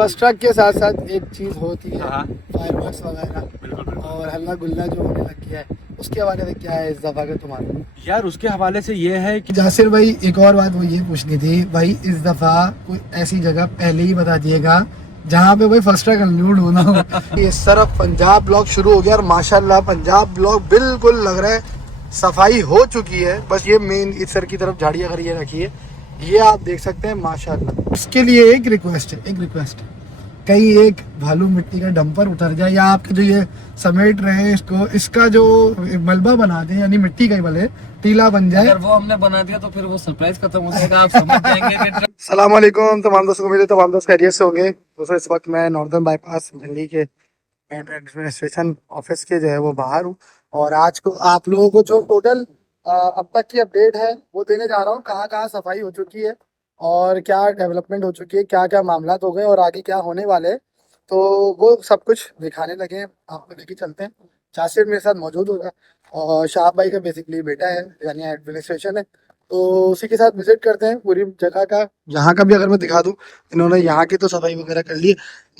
First truck के साथ साथ एक चीज़ होती है हाँ। फायरवर्क्स वगैरह और हल्ला गुल्ला जो होने लग गया है, उसके हवाले से क्या है इस दफ़ा का तुम्हारा? यार उसके हवाले से ये है कि जासिर भाई एक और बात वो ये पूछनी थी भाई, इस दफ़ा कोई ऐसी जगह पहले ही बता दिएगा जहाँ पे भाई फर्स्ट ट्रक अनलोड होना हो। इस तरफ पंजाब ब्लॉक शुरू हो गया और माशाल्लाह पंजाब ब्लॉक बिल्कुल लग रहा है सफाई हो चुकी है। बस ये मेन इस सर की तरफ झाड़ी अगर ये रखी है, ये आप देख सकते हैं माशाल्लाह। उसके लिए एक रिक्वेस्ट है, कहीं एक भालू मिट्टी का डंपर उतर जाए या आपके जो ये समेट रहे हैं इसको, इसका जो मलबा बना दें, यानी मिट्टी का ही भले टीला बन जाए। अगर वो हमने बना दिया तो फिर वो सरप्राइज खत्म हो जाएगा, आप समझ जाएंगे कि सलाम अलैकुम तमाम दोस्तों को, मेरे तमाम दोस्त खैरियत से होंगे। दोस्तों इस वक्त मैं नॉर्दर्न बाईपास दिल्ली के एडमिनिस्ट्रेशन ऑफिस के जो है वो बाहर हूँ और आज को आप लोगों को जो टोटल अब तक की अपडेट है वो देने जा रहा हूँ, कहाँ कहाँ सफाई हो चुकी है और क्या डेवलपमेंट हो चुकी है, क्या क्या मामला हो गए और आगे क्या होने वाले हैं, तो वो सब कुछ दिखाने लगे हैं। आपको लेके चलते हैं। जासिर मेरे साथ मौजूद होगा और शाह भाई का बेसिकली बेटा है, यानी एडमिनिस्ट्रेशन है, तो उसी के साथ विजिट करते हैं पूरी जगह का। यहाँ का भी अगर मैं दिखा दूँ, इन्होंने यहाँ की तो सफाई वगैरह कर ली है,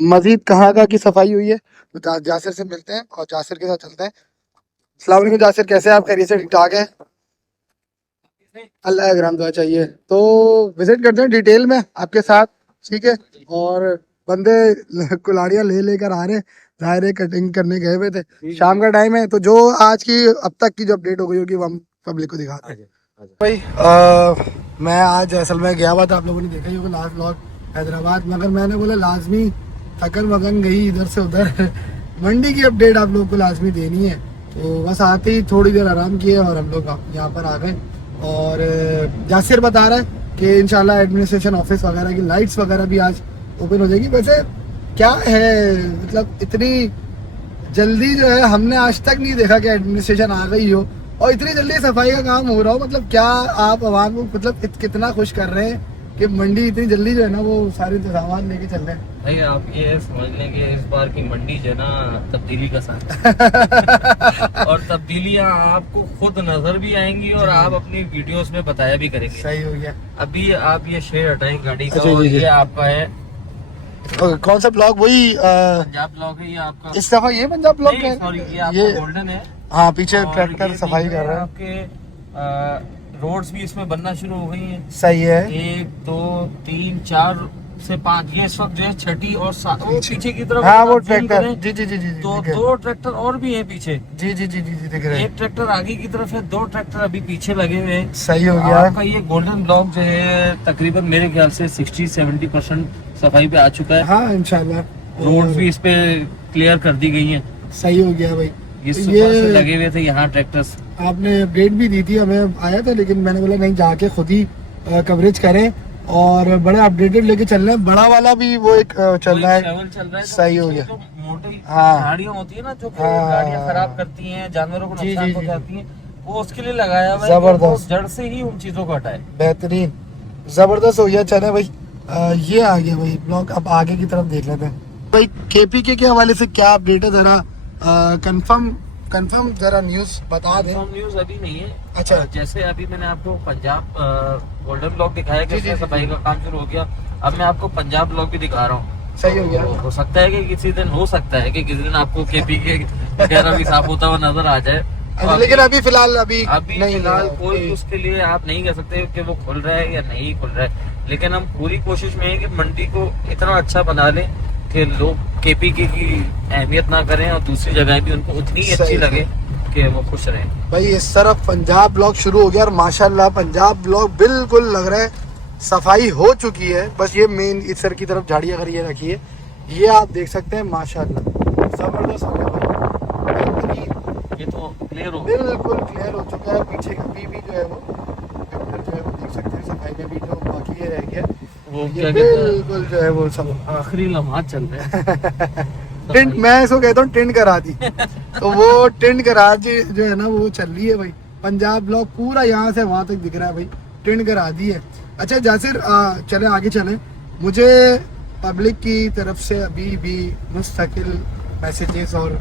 मजीद कहाँ का की सफाई हुई है तो जासिर से मिलते हैं और जासिर के साथ चलते हैं। अस्सलाम वालेकुम जासिर, कैसे हैं आप? खैरियत से? ठीक ठाक है, अल्लाह का दुआ चाहिए। तो विजिट करते हैं डिटेल में आपके साथ, ठीक है? और बंदे कुल्हाड़ियाँ लेकर आ रहे हैं, जाहिर है कटिंग करने गए हुए थे, शाम का टाइम है, तो जो आज की अब तक की जो अपडेट हो गई होगी वो हम पब्लिक को दिखाते हैं। भाई मैं आज असल में गया हुआ था, आप लोगों ने देखा ही होगा लास्ट व्लॉग हैदराबाद, मगर मैंने बोला लाजमी थकन वगन गई इधर से उधर मंडी की अपडेट आप लोगों को लाजमी देनी है, तो बस आते ही थोड़ी देर आराम किए और हम लोग यहाँ पर आ गए। और जासिर बता रहा है कि इंशाल्लाह एडमिनिस्ट्रेशन ऑफिस वगैरह की लाइट्स वगैरह भी आज ओपन हो जाएगी। वैसे क्या है, मतलब इतनी जल्दी जो है हमने आज तक नहीं देखा कि एडमिनिस्ट्रेशन आ गई हो और इतनी जल्दी सफाई का काम हो रहा हो। मतलब क्या आप आवाम को मतलब कितना खुश कर रहे हैं कि मंडी इतनी जल्दी जो है ना वो सारे इंतजाम लेके चल रहे हैं। भाई आप ये समझ लें कि इस बार की मंडी जो है ना तब्दीली का साथ है। और तब्दीलियां आपको खुद नजर भी आएंगी और आप अपनी वीडियोस में बताया भी करेंगे। सही हो गया। अभी आप ये शेड हटाएं गाड़ी का, अच्छा, और जी, जी। ये आपका है कौन सा ब्लॉक? वही पंजाब ब्लॉक है ये आपका। इस दफा ये पंजाब ब्लॉक नहीं, है, सॉरी ये ये आपका गोल्डन है। हाँ पीछे और ट्रैक्टर ये सफाई देख कर रहा है। आपके रोड्स भी इसमें बनना शुरू हो गई हैं। सही है। 1 2 3 4 से 5, ये इस वक्त जो है छठी और वो पीछे की तरफ हाँ अगर वो आप zoom ट्रैक्टर, करें, जी जी जी जी तो दिख रहे हैं। 2 ट्रैक्टर और भी हैं पीछे। जी जी जी जी जी दिख रहे हैं। एक ट्रैक्टर आगे की तरफ है, 2 ट्रैक्टर अभी पीछे लगे हुए हैं। सही हो गया। आपका ये गोल्डन ब्लॉक जो है तकरीबन मेरे ख्याल से 60-70% सफाई पे आ चुका है। हाँ इंशाल्लाह रोड भी इस पे क्लियर कर दी गई हैं। सही हो गया भाई। ये सुबह से लगे हुए थे यहाँ ट्रैक्टर्स। आपने अपडेट भी दी थी, हमें आया था, लेकिन मैंने बोला नहीं जाके खुद ही कवरेज करें और बड़ा अपडेटेड लेके चल रहे हैं। बड़ा वाला भी वो एक चल रहा है, चल रहा है। सही हो गया। जो मोटी हाँ। गाड़ियाँ होती है ना जो कि हाँ। गाड़ियाँ खराब करती हैं, जानवरों को जी, नुकसान जी, जी। पहुंचाती हैं, वो उसके लिए लगाया हुआ है कि वो जबरदस्त। जड़ से ही उन चीजों को हटाए। बेहतरीन, जबरदस्त हो गया। चले भाई ये आ गया भाई ब्लॉक, अब आगे की तरफ देख लेते हैं। भाई केपीके के हवाले से क्या अपडेट है, जरा कंफर्म जरा न्यूज़ बता दें। कंफर्म न्यूज़ अभी नहीं है। अच्छा। जैसे अभी मैंने आपको पंजाब गोल्डन ब्लॉक दिखाया कि जी, जी, उसमें जी, सफाई का काम शुरू हो गया, अब मैं आपको पंजाब ब्लॉक भी दिखा रहा हूँ। सही हो गया। हो सकता है कि किसी दिन आपको केपी के वगैरह भी साफ होता हुआ नजर आ जाए। अच्छा, लेकिन अभी फिलहाल अभी नहीं फिलहाल है, कोई उसके लिए आप नहीं कह सकते कि वो खुल रहा है या नहीं खुल रहा है, लेकिन हम पूरी कोशिश में है कि मंडी को इतना अच्छा बना लें कि लोग केपी की अहमियत ना करें और दूसरी जगह भी उनको उतनी ही अच्छी लगे कि वो खुश रहें। भाई इस तरफ पंजाब ब्लॉक शुरू हो गया और माशाल्लाह पंजाब ब्लॉक बिल्कुल लग रहा है सफाई हो चुकी है। बस ये मेन इस सर की तरफ झाड़ी अगर ये रखी है, ये आप देख सकते हैं माशाल्लाह जबरदस्त हो गया भाई। ये तो क्लियर हो गया, बिल्कुल क्लियर हो चुका है। पीछे का भी जो है वो जो है वो देख सकते हैं, सफाई में भी जो बाकी है रह गया वो ये क्या कहते हैं, बिल्कुल जो है वो सब आखिरी लम्हात चल रहे हैं। टिंट, मैं इसको कहता हूँ टिंट करा दी। तो वो टिंट करा जो है ना वो चल रही है भाई। पंजाब ब्लॉक पूरा यहाँ से वहाँ तक दिख रहा है भाई, टिंट करा दी है। अच्छा जासिर चले आगे चले। मुझे पब्लिक की तरफ से अभी भी मुस्तकिल मैसेजेस और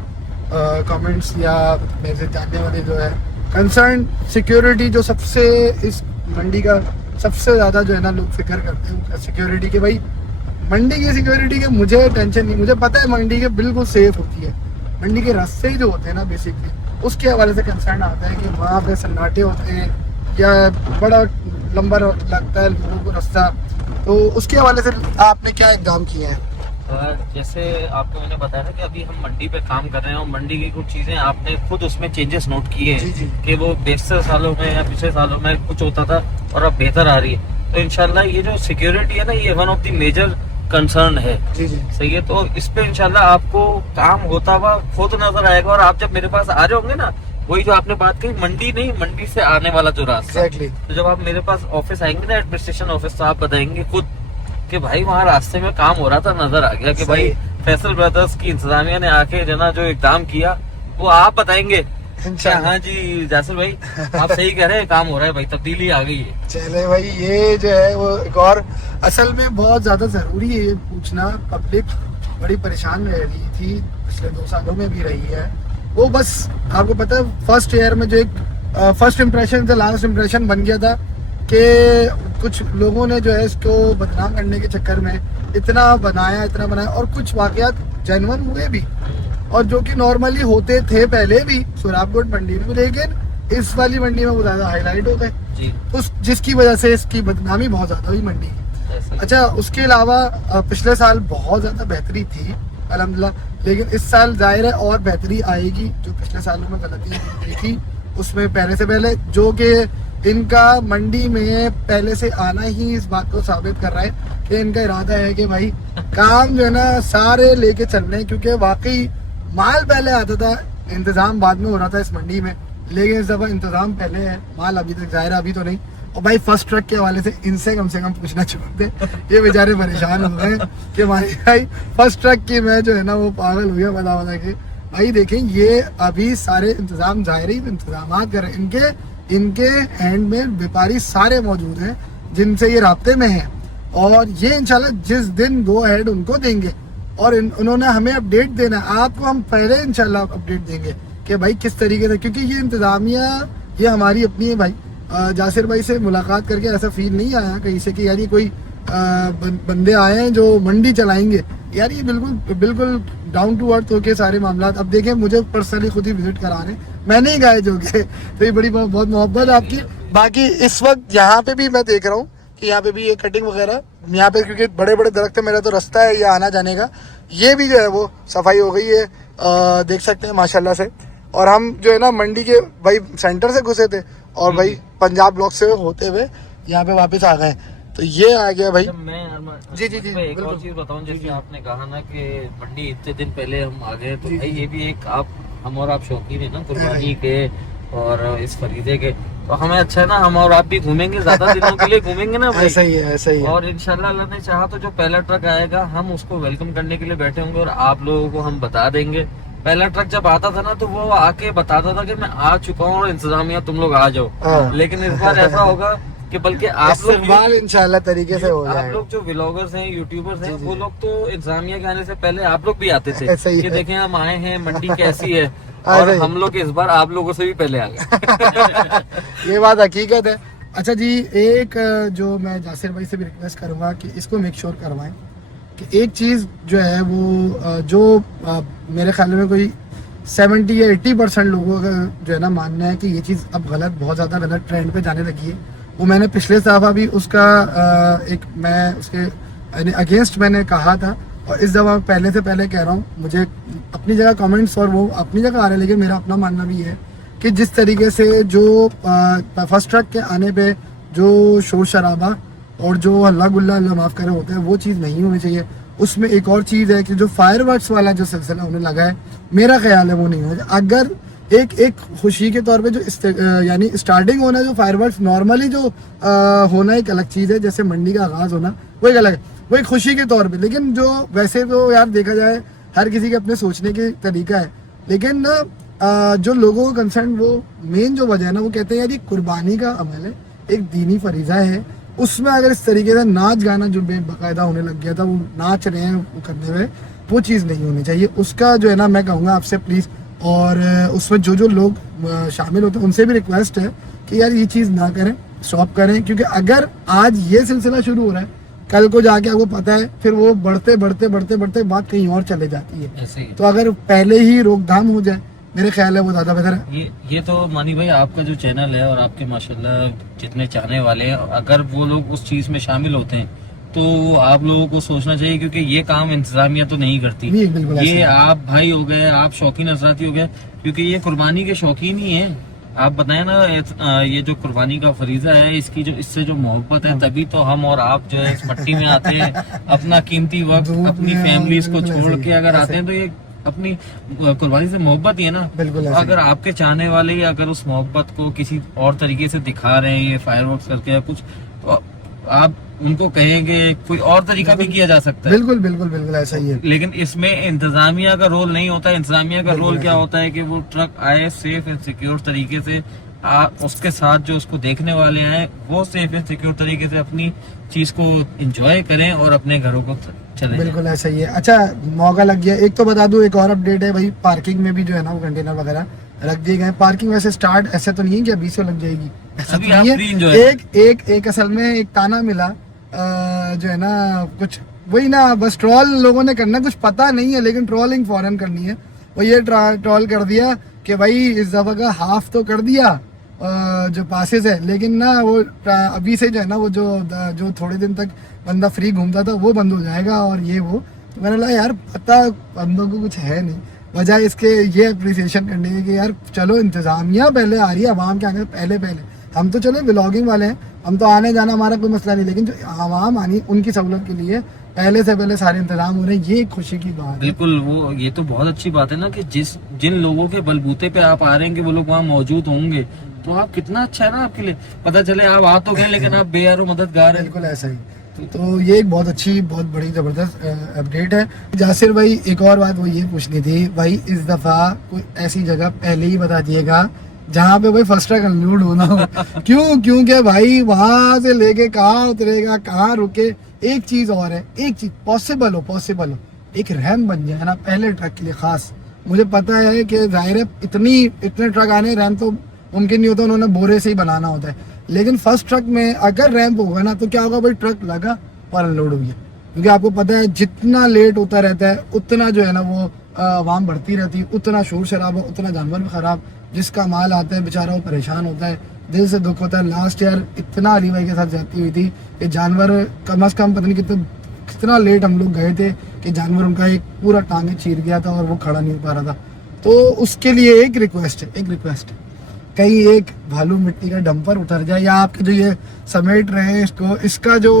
कमेंट्स या मैसेज आने वाले जो है कंसर्न सिक्योरिटी, जो सबसे इस मंडी का सबसे ज़्यादा जो है ना लोग फिक्र करते हैं सिक्योरिटी के। भाई मंडी की सिक्योरिटी के मुझे टेंशन नहीं, मुझे पता है मंडी के बिल्कुल सेफ होती है। मंडी के रास्ते जो होते हैं ना बेसिकली, उसके हवाले से कंसर्न आता है कि वहाँ पे सन्नाटे होते हैं या बड़ा लंबा लगता है लोगों को रास्ता, तो उसके हवाले से आपने क्या इकदाम किए हैं? जैसे आपको मैंने बताया था कि अभी हम मंडी पे काम कर रहे हैं और मंडी की कुछ चीजें आपने खुद उसमें चेंजेस नोट किए जी, जी। हैं कि वो पिछले सालों में या पिछले सालों में कुछ होता था और अब बेहतर आ रही है। तो इंशाल्लाह ये जो सिक्योरिटी है ना, ये one of the major concern है। जी जी सही है, तो इस पे इंशाल्लाह आपको काम होता हुआ खुद नजर आएगा। और आप जब मेरे पास आ रहे होंगे ना, वही जो आपने बात कही, मंडी नहीं, मंडी से आने वाला जो रास्ता, एग्जैक्टली। तो जब आप मेरे पास ऑफिस आएंगे ना, एडमिनिस्ट्रेशन ऑफिस, तो आप बताएंगे खुद कि भाई वहाँ रास्ते में काम हो रहा था, नजर आ गया कि भाई फैसल ब्रदर्स की इंतजामिया ने आके जना जो इकदाम किया, वो आप बताएंगे हाँ जी जासिर भाई आप सही कह रहे हैं, काम हो रहा है भाई, तब्दीली आ गई है। चले भाई, ये जो है वो एक और असल में बहुत ज्यादा जरूरी है ये पूछना। पब्लिक बड़ी परेशान रह रही थी, पिछले 2 सालों में भी रही है। वो बस आपको पता है फर्स्ट ईयर में जो एक फर्स्ट इम्प्रेशन से लास्ट इम्प्रेशन बन गया था कि कुछ लोगों ने जो है इसको बदनाम करने के चक्कर में इतना बनाया और कुछ वाकयात जेन्युइन हुए भी, और जो कि नॉर्मली होते थे पहले भी सुराबगढ़ मंडी में, लेकिन इस वाली मंडी में वो ज्यादा हाईलाइट हो गए, उस जिसकी वजह से इसकी बदनामी बहुत ज्यादा हुई मंडी की। अच्छा, उसके अलावा पिछले साल बहुत ज्यादा बेहतरी थी अल्हम्दुलिल्लाह, लेकिन इस साल जाहिर है और बेहतरी आएगी। जो पिछले सालों में गलतियां देखी उसमें पहले से पहले, जो कि इनका मंडी में पहले से आना ही इस बात को साबित कर रहा है कि इनका इरादा है कि भाई काम जो है ना सारे लेके चल रहे हैं, क्योंकि वाकई माल पहले आता था, इंतजाम बाद में हो रहा था इस मंडी में, लेकिन इस दफा इंतजाम पहले है, माल अभी तक जाहिर अभी तो नहीं। और भाई फर्स्ट ट्रक के हवाले से इनसे कम से कम पूछना चाहते, ये बेचारे परेशान हो गए कि भाई फर्स्ट ट्रक की मैं जो है ना वो पागल हो गया बता के। भाई देखें, ये अभी सारे इंतजाम जाहिर इंतजाम कर रहे हैं, इनके हैंड में व्यापारी सारे मौजूद हैं जिनसे ये राब्ते में हैं, और ये इंशाल्लाह जिस दिन गो अहेड उनको देंगे और उन्होंने हमें अपडेट देना है। आपको हम पहले इंशाल्लाह अपडेट देंगे कि भाई किस तरीके से, क्योंकि ये इंतजामिया ये हमारी अपनी है भाई। जासिर भाई से मुलाकात करके ऐसा फील नहीं आया कहीं से कि यार ये कोई बंदे आए हैं जो मंडी चलाएंगे, यार ये बिल्कुल डाउन टू अर्थ होके सारे मामला। अब देखें, मुझे पर्सनली खुद ही विजिट करा रहे, मैंने ही गाय जो के, तो ये बड़ी बहुत मोहब्बत आपकी। बाकी इस वक्त यहाँ पे भी मैं देख रहा हूँ कि यहाँ पे भी ये कटिंग वगैरह यहाँ पे, क्योंकि बड़े बड़े दरख्त है, मेरा तो रास्ता है ये आना जाने का, ये भी जो है वो सफाई हो गई है, देख सकते हैं माशाल्लाह से। और हम जो है ना मंडी के भाई सेंटर से घुसे थे और भाई पंजाब ब्लॉक से होते हुए यहाँ पे वापस आ गए, तो ये आ गया भाई। मैं जी एक और चीज बताऊं, जैसे आपने कहा ना कि मंडी इतने दिन पहले हम आ गए, तो भाई ये भी एक हम और आप शौकीन है ना कुर्बानी के और इस फरीदे के, तो हमें अच्छा है ना, हम और आप भी घूमेंगे, ज्यादा दिनों के लिए घूमेंगे ना भाई। ऐसा ही है। और इंशाल्लाह अल्लाह ने चाहा तो जो पहला ट्रक आएगा हम उसको वेलकम करने के लिए बैठे होंगे और आप लोगों को हम बता देंगे। पहला ट्रक जब आता था ना तो वो आके बताता था कि मैं आ चुका हूँ और इंतजामिया तुम लोग आ जाओ, लेकिन इस बार ऐसा होगा कि बल्कि आप लोग इंशाल्लाह तरीके से हो जाएगा। आप लोग जो व्लॉगर्स हैं, यूट्यूबर्स हैं, वो लोग तो इंतजामिया के आने से पहले आप लोग भी आते थे कि देखें हम आए हैं, मंडी कैसी है, और हम लोग इस बार आप लोगों से भी पहले आ गए। ये बात हकीकत है। अच्छा जी, एक जो मैं जासिर भाई से भी रिक्वेस्ट करूंगा कि इसको मेक श्योर करवाएं कि एक चीज़ जो है वो जो मेरे ख्याल में कोई 70 या 80% लोगों का जो है ना मानना है कि ये चीज़ अब गलत, बहुत ज़्यादा गलत ट्रेंड पे जाने लगी है। वो मैंने पिछले दफ़ा भी उसका मैं उसके अगेंस्ट मैंने कहा था, और इस दफ़ा पहले से पहले कह रहा हूँ, मुझे अपनी जगह कमेंट्स और वो अपनी जगह आ रहे हैं, लेकिन मेरा अपना मानना भी है कि जिस तरीके से जो फर्स्ट ट्रक के आने पे जो शोर शराबा और जो हल्ला गुल्ला, अल्लाह माफ़ करे, होता है, वो चीज़ नहीं होनी चाहिए। उसमें एक और चीज़ है कि जो फायरवर्क्स वाला जो सिलसिला होने लगा है, मेरा ख्याल है वो नहीं होगा। अगर एक खुशी के तौर पे जो यानी स्टार्टिंग होना, जो फायरवर्क्स नॉर्मली जो होना एक अलग चीज़ है, जैसे मंडी का आगाज़ होना वो एक अलग है, वो एक खुशी के तौर पे। लेकिन जो वैसे तो यार देखा जाए हर किसी के अपने सोचने के तरीका है, लेकिन ना जो लोगों को कंसर्न, वो मेन जो वजह है ना, वो कहते हैं यार ये कुर्बानी का अमल है, एक दीनी फरीज़ा है, उसमें अगर इस तरीके से नाच गाना जो बेबाकायदा होने लग गया था, वो नाच रहे हैं वो करने में, वो चीज़ नहीं होनी चाहिए। उसका जो है ना मैं कहूँगा आपसे प्लीज़, और उसमें जो लोग शामिल होते हैं उनसे भी रिक्वेस्ट है कि यार ये चीज़ ना करें, स्टॉप करें, क्योंकि अगर आज ये सिलसिला शुरू हो रहा है कल को जाके आपको पता है फिर वो बढ़ते बढ़ते बढ़ते बढ़ते बात कहीं और चले जाती है। ऐसे ही तो अगर पहले ही रोकथाम हो जाए मेरे ख्याल है वो ज्यादा बेहतर है। ये तो मानी भाई आपका जो चैनल है और आपके माशाल्लाह जितने चाहने वाले हैं, अगर वो लोग उस चीज में शामिल होते हैं तो आप लोगों को सोचना चाहिए, क्योंकि ये काम इंतजामिया तो नहीं करती। नहीं, बिल्कुल ऐसे ये ही। आप भाई हो गए, आप शौकीन हजराती हो गए, क्योंकि ये कुर्बानी के शौकीन ही है। आप बताएं ना, ये जो कुर्बानी का फरीजा है, इसकी जो इससे जो मोहब्बत है, तभी तो हम और आप जो है इस मट्टी में आते हैं, अपना कीमती वक्त धूप अपनी में फैमिलीज को बिल्कुल ऐसे छोड़ ही, के अगर ऐसे आते हैं तो ये अपनी कुर्बानी से मोहब्बत ही है ना। बिल्कुल तो ऐसे अगर आपके चाहने वाले ही अगर उस मोहब्बत को किसी और तरीके से दिखा रहे हैं, ये फायरवर्क्स करके या कुछ, तो आप उनको कहेंगे कोई और तरीका भी किया जा सकता है। बिल्कुल बिल्कुल बिल्कुल ऐसा ही है। लेकिन इसमें इंतजामिया का रोल नहीं होता। इंतजामिया का बिल्कुल रोल क्या ऐसे। होता है कि वो ट्रक आए सेफ एंड सिक्योर तरीके से, उसके साथ जो उसको देखने वाले आए वो सेफ एंड सिक्योर तरीके से अपनी चीज को एंजॉय करें और अपने घरों को चले। बिल्कुल ऐसा ही है। अच्छा, मौका लग गया, एक तो बता दूं एक और अपडेट है भाई, पार्किंग में भी जो है ना वो कंटेनर वगैरह रख दिए गए। पार्किंग वैसे स्टार्ट ऐसे तो नहीं है कि अभी से लग जाएगी, ऐसा तो अभी आप नहीं free है। enjoy एक असल में एक ताना मिला जो है ना, कुछ वही ना, बस ट्रोल लोगों ने करना, कुछ पता नहीं है लेकिन ट्रोलिंग फौरन करनी है। वो ये ट्रोल कर दिया कि भाई इस दफा का हाफ तो कर दिया जो पासेस है, लेकिन ना वो अभी से जो है ना वो जो थोड़े दिन तक बंदा फ्री घूमता था वो बंद हो जाएगा और ये वो। तो मैंने लगा यार पता बंदों को कुछ है नहीं, बजाय इसके ये अप्रिसिएशन करने की कि यार चलो इंतजामिया पहले आ रही है आवाम के आने पहले। हम तो चलो व्लॉगिंग वाले हैं, हम तो आने जाना हमारा कोई मसला नहीं, लेकिन जो आवाम आनी उनकी सहूलत के लिए पहले से पहले सारे इंतजाम हो रहे हैं, ये खुशी की बात है। बिल्कुल, वो ये तो बहुत अच्छी बात है ना कि जिन लोगों के बलबूते पे आप आ रहे हैं कि वो लोग वहाँ मौजूद होंगे, तो आप कितना अच्छा है ना आपके लिए। पता चले आप आ तो गए लेकिन आप बेयारो मददगार हैं। बिल्कुल ऐसा ही। तो ये एक बहुत अच्छी बहुत बड़ी जबरदस्त अपडेट है। जासिर भाई एक और बात वो ये पूछनी थी भाई, इस दफा कोई ऐसी जगह पहले ही बता दिएगा जहाँ पे भाई फर्स्ट ट्रक अनलोड होना हो। क्योंकि भाई वहां से लेके कहाँ उतरेगा कहाँ रुके। एक चीज और है, एक चीज पॉसिबल हो एक रैम बन जाए ना पहले ट्रक के लिए खास। मुझे पता है कि जाहिर है इतने ट्रक आने, रैम तो मुमकिन नहीं होता, उन्होंने बोरे से ही बनाना होता है, लेकिन फर्स्ट ट्रक में अगर रैंप होगा ना तो क्या होगा भाई, ट्रक लगा और अनलोड हो गया। क्योंकि आपको पता है जितना लेट होता रहता है उतना जो है ना वो आवाम बढ़ती रहती है, उतना शोर शराबा, उतना जानवर भी खराब, जिसका माल आता है बेचारा वो परेशान होता है, दिल से दुख होता है। लास्ट ईयर इतना अली भाई के साथ जाती हुई थी कि जानवर कम अज कम पता नहीं कितना लेट हम लोग गए थे कि जानवर उनका एक पूरा टांगे चीर गया था और वो खड़ा नहीं हो पा रहा था। तो उसके लिए एक रिक्वेस्ट है कहीं एक भालू मिट्टी का डंपर उतर जाए, या आपके जो ये समेट रहे हैं इसको, इसका जो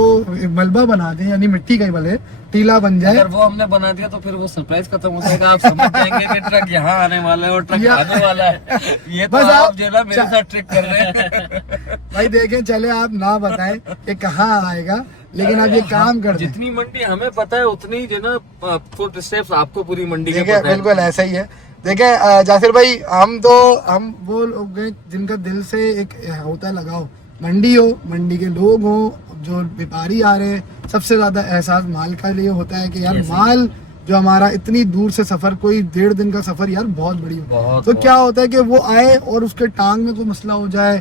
मलबा बना दें, यानी मिट्टी का ही भले टीला बन जाए। अगर वो हमने बना दिया तो फिर वो सरप्राइज खत्म हो जाएगा। आप समझ जाएंगे कि ट्रक यहाँ आने वाला है और ट्रक आने वाला है। ये तो बस आप जो है ना मेरे साथ ट्रिक कर रहे हैं। भाई देखें, चले आप ना बताएं कि कहाँ आएगा, लेकिन आप ये काम कर दें। जितनी मंडी हमें पता है उतनी जो ना फुट स्टेप्स आपको पूरी मंडी के देखिए पता है। बिल्कुल ऐसा ही है। देखें जासिर भाई, हम वो लोग हैं जिनका दिल से एक होता है लगाओ, मंडी हो, मंडी के लोग हो, जो व्यापारी आ रहे हैं, सबसे ज्यादा एहसास माल का लिए होता है कि यार माल जो हमारा इतनी दूर से सफर, कोई 1.5 दिन का सफर यार बहुत बड़ी हो, तो क्या होता है कि वो आए और उसके टांग में कोई मसला हो जाए।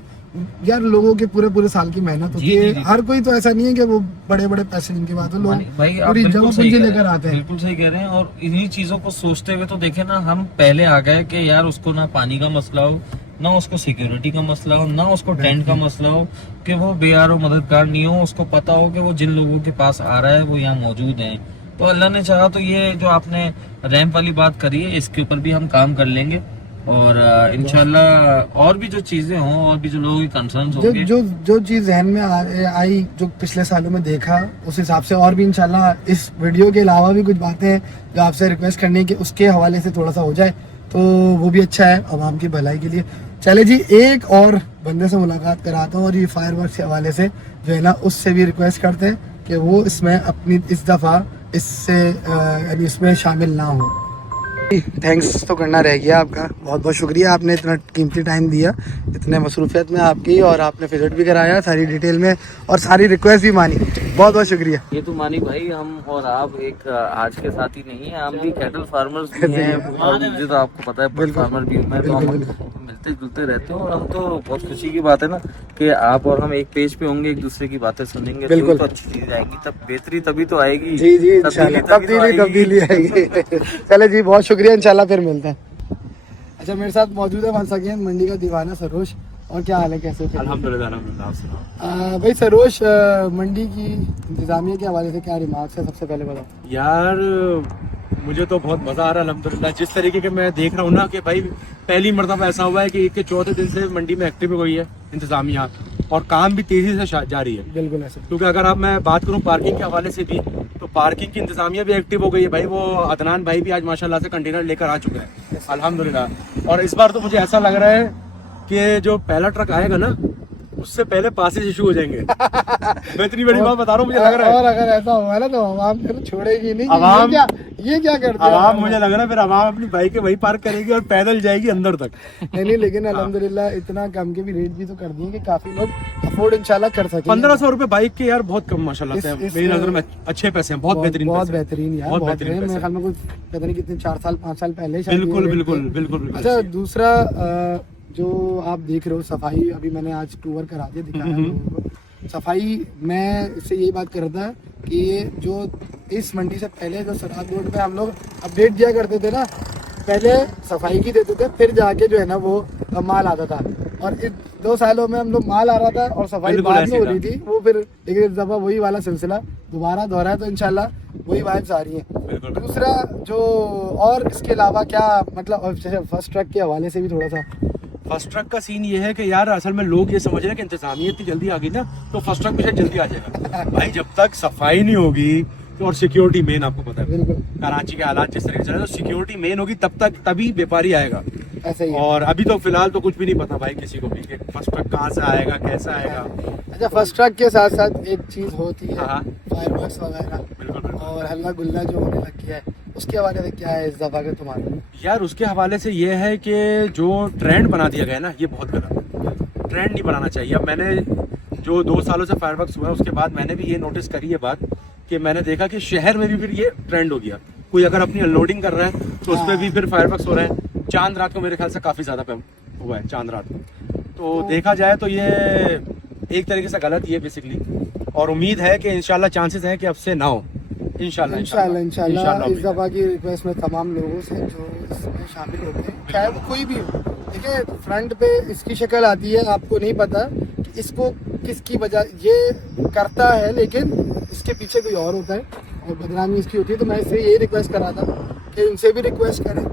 यार लोगों के पूरे साल की मेहनत होती है, हर कोई तो ऐसा नहीं है कि वो बड़े बड़े पैसे जिनके बाद लोग भाई आप पूरी बिल्कुल जमा सही पूंजी कह रहे लेकर हैं, आते हैं। बिल्कुल सही कह रहे हैं। और इन्हीं चीजों को सोचते हुए तो देखे ना, हम पहले आ गए कि यार उसको ना पानी का मसला हो, ना उसको सिक्योरिटी का मसला हो, ना उसको टेंट का मसला हो, कि वो बेयारो मददगार नहीं हो। उसको पता हो कि वो जिन लोगों के पास आ रहा है वो यहाँ मौजूद हैं। तो अल्लाह ने चाहा तो ये जो आपने रैंप वाली बात करी है, इसके ऊपर भी हम काम कर लेंगे और इंशाल्लाह और भी जो चीजें हों और भी जो लोगों की कंसर्न्स होंगे, जो चीज जहन में आई, जो पिछले सालों में देखा, उस हिसाब से और भी इंशाल्लाह इस वीडियो के अलावा भी कुछ बातें हैं जो आपसे रिक्वेस्ट करनी है कि उसके हवाले से थोड़ा सा हो जाए, तो वो भी अच्छा है आवाम की भलाई के लिए। चले जी, एक और बंदे से मुलाकात कराता हूँ और ये फायरवर्क्स के हवाले से जो है ना उससे भी रिक्वेस्ट करते हैं कि वो इसमें अपनी इस दफ़ा यानी इसमें शामिल ना हो। थैंक्स तो करना रह गया आपका, बहुत बहुत शुक्रिया, आपने इतना कीमती टाइम दिया, इतने मसरूफियत में आपकी, और आपने विजिट भी कराया सारी डिटेल में और सारी रिक्वेस्ट भी मानी, बहुत बहुत शुक्रिया। ये तो मानी भाई, हम और आप एक आज के साथ ही नहीं है, हम भी कैटल फार्मर्स भी हैं और मुझे तो आपको पता है फार्मर भी हूं मैं, तो हम मिलते मिलते जुलते रहते हैं और हम तो बहुत खुशी की बात है ना कि आप और हम एक पेज पे होंगे, एक दूसरे की बातें सुनेंगे, बिल्कुल। तो अच्छी चीज आएगी, तब बेहतरी तभी तो आएगी। जी जी इंशाल्लाह तब्दीली आएगी। चले जी, बहुत शुक्रिया, इंशाल्लाह फिर मिलते हैं। अच्छा, मेरे साथ मौजूद है वंस अगेन मंडी का दीवाना सरोज। और क्या हाल है, कैसे हो? अल्हम्दुलिल्लाह आप सुनाओ। भाई सरोज, मंडी की इंतजामिया के हवाले से क्या रिमार्क्स है, सबसे पहले बताओ। यार मुझे तो बहुत मजा आ रहा है अल्हम्दुलिल्लाह। जिस तरीके के मैं देख रहा हूँ ना कि भाई पहली मर्तबा ऐसा हुआ है कि ईद के चौथे दिन से मंडी में एक्टिव हो गई है इंतजामिया, और काम भी तेजी से जारी है। बिल्कुल ऐसे। क्योंकि अगर अब मैं बात करूं पार्किंग के हवाले से भी, तो पार्किंग की इंतजामिया भी एक्टिव हो गई है भाई। वो अदनान भाई भी आज माशाल्लाह से कंटेनर लेकर आ चुके हैं अल्हम्दुलिल्लाह। और इस बार तो मुझे ऐसा लग रहा है कि जो पहला ट्रक आएगा ना, उससे पहले पासेज इशू हो जाएंगे। मैं इतनी बड़ी बात बता रहा हूँ, मुझे लग रहा है। और अगर ऐसा हुआ ना तो आवाम फिर छोड़ेगी नहीं। आवाम- ये क्या करते हैं आवाम, मुझे लग रहा है फिर आवाम अपनी बाइक वही पार्क करेगी और पैदल जाएगी अंदर तक। नहीं, लेकिन अल्हम्दुलिल्लाह इतना कम के भी रेट भी तो कर दिए कि काफी लोग अफोर्ड इंशाल्लाह कर सकें। 1500 रुपए बाइक के यार बहुत कम माशाल्लाह से, इस- मेरी नजर में अच्छे पैसे हैं, बहुत बेहतरीन बहुत पैसे हैं। बेहतरीन यार, बहुत बहुत बेहतरीन बेहतरीन। मेरे पैसे ख्याल में कुछ पता नहीं कितने 4 साल 5 साल पहले शायद बिल्कुल ये बिल्कुल रेट थे। बिल्कुल बिल्कुल अच्छा, बिल्कुल। दूसरा जो आप देख रहे हो सफाई, अभी मैंने आज टूर करा दिया, दिखाया लोगों को सफाई। मैं इससे यही बात कर रहा था कि ये जो इस मंडी से पहले जो सराद बोर्ड पे हम लोग अपडेट दिया करते थे ना, पहले सफाई की देते थे, फिर जाके जो है ना वो माल आता था। और इन 2 सालों में हम लोग माल आ रहा था और सफाई बिल्कुल बाद ऐसे में हो था। रही थी वो, फिर लेकिन इस दफा वही वाला सिलसिला दोबारा दोहरा है, तो इंशाल्लाह वही वाइब्स आ रही हैं। बिल्कुल। दूसरा जो, और इसके अलावा क्या मतलब, और जैसे फर्स्ट ट्रक के हवाले से भी थोड़ा सा। फर्स्ट ट्रक का सीन ये है कि यार असल में लोग ये समझ रहे हैं कि इंतजामिया इतनी जल्दी आ गई ना, तो फर्स्ट ट्रक भी शायद जल्दी आ जाएगा। भाई जब तक सफाई नहीं होगी तो, और सिक्योरिटी मेन, आपको पता है बिल्कुल कराची के हालात जिस तरीके से चल रहे हैं, तो सिक्योरिटी मेन होगी, तब तक तभी व्यापारी आएगा। ऐसा ही है। और अभी तो फिलहाल तो कुछ भी नहीं पता भाई किसी को भी कि फर्स्ट ट्रक कहाँ से आएगा, कैसा आएगा। अच्छा, फर्स्ट ट्रक के साथ साथ एक चीज होती है हाँ। फायरवर्क्स वगैरह बिल्कुल बिल्कुल। और हल्ला गुल्ला जो होने लग गया है, उसके हवाले से क्या है इस दफा का तुम्हारा? यार उसके हवाले से ये है कि जो ट्रेंड बना दिया गया है ना, ये बहुत गलत है। ट्रेंड नहीं बनाना चाहिए। अब मैंने जो 2 सालों से फायरवर्क्स हुआ है, उसके बाद मैंने भी ये नोटिस करी है बात कि मैंने देखा कि शहर में भी फिर ये ट्रेंड हो गया। कोई अगर अपनी अनलोडिंग कर रहा है तो उस पर भी फिर फायरवर्क्स हो रहे हैं। चांद रात को मेरे ख्याल से काफ़ी ज़्यादा हुआ है, चांद रात को। तो देखा जाए तो ये एक तरीके से गलत ही है बेसिकली, और उम्मीद है कि इंशाल्लाह चांसेस हैं कि अब से ना हो। इंशाल्लाह इंशाल्लाह इस दफा की रिक्वेस्ट में तमाम लोगों से जो इसमें शामिल होते हैं, चाहे वो कोई भी हो, देखिए फ्रंट पे इसकी शक्ल आती है, आपको नहीं पता कि इसको किसकी वजह ये करता है, लेकिन इसके पीछे कोई और होता है और बदनामी इसकी होती है। तो मैं इससे यही रिक्वेस्ट कर रहा था कि उनसे भी रिक्वेस्ट करें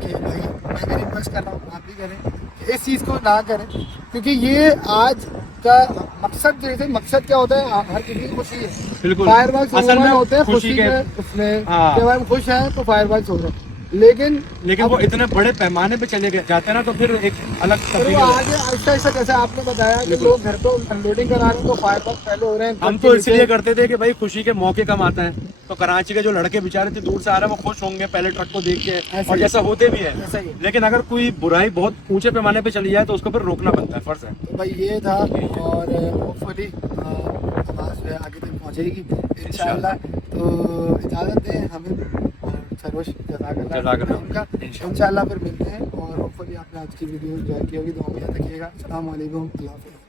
कि भाई, मैं भी रिक्वेस्ट कर रहा हूँ, आप भी करें कि इस चीज़ को ना करें, क्योंकि ये आज का मकसद, जैसे मकसद क्या होता है, हर किसी की खुशी है। बिल्कुल। फायरवर्क्स असल में होते हैं खुशी खुशी के- में, उसमें हाँ। जब हम खुश हैं तो फायरवर्क्स हो रहे हैं, लेकिन वो इतने बड़े पैमाने पे चले जाते हैं ना, तो फिर एक अलग फिर तस्वीर वो है। आगे आहिस्ता आहिस्ता, जैसे आपने बताया कि लोग घर तो अनलोडिंग करा रहे हैं तो फायरवर्क्स पहले हो रहे हैं। हम तो इसलिए करते थे कि भाई खुशी के मौके कम आते हैं, तो कराची के जो लड़के बेचारे थे दूर से आ रहे हैं, वो खुश होंगे पहले ट्रक को देख के, ऐसा और ही। जैसा होते भी है। ऐसा ही है। लेकिन अगर कोई बुराई बहुत ऊंचे पैमाने पे चली जाए तो उसको फिर रोकना बनता है, फर्ज है। तो भाई ये था, और होपफुली आवाज़ जो है आगे तक पहुँचेगी इंशाल्लाह। तो इजाज़त दें हमें, और सरोज जज़ाकल्लाह। उनका इंशाल्लाह फिर मिलते हैं। और होपफुली आपने आज की वीडियो एंजॉय की होगी, तो हम याद रखिएगा। अस्सलाम वालेकुम, अल्लाह हाफ़िज़।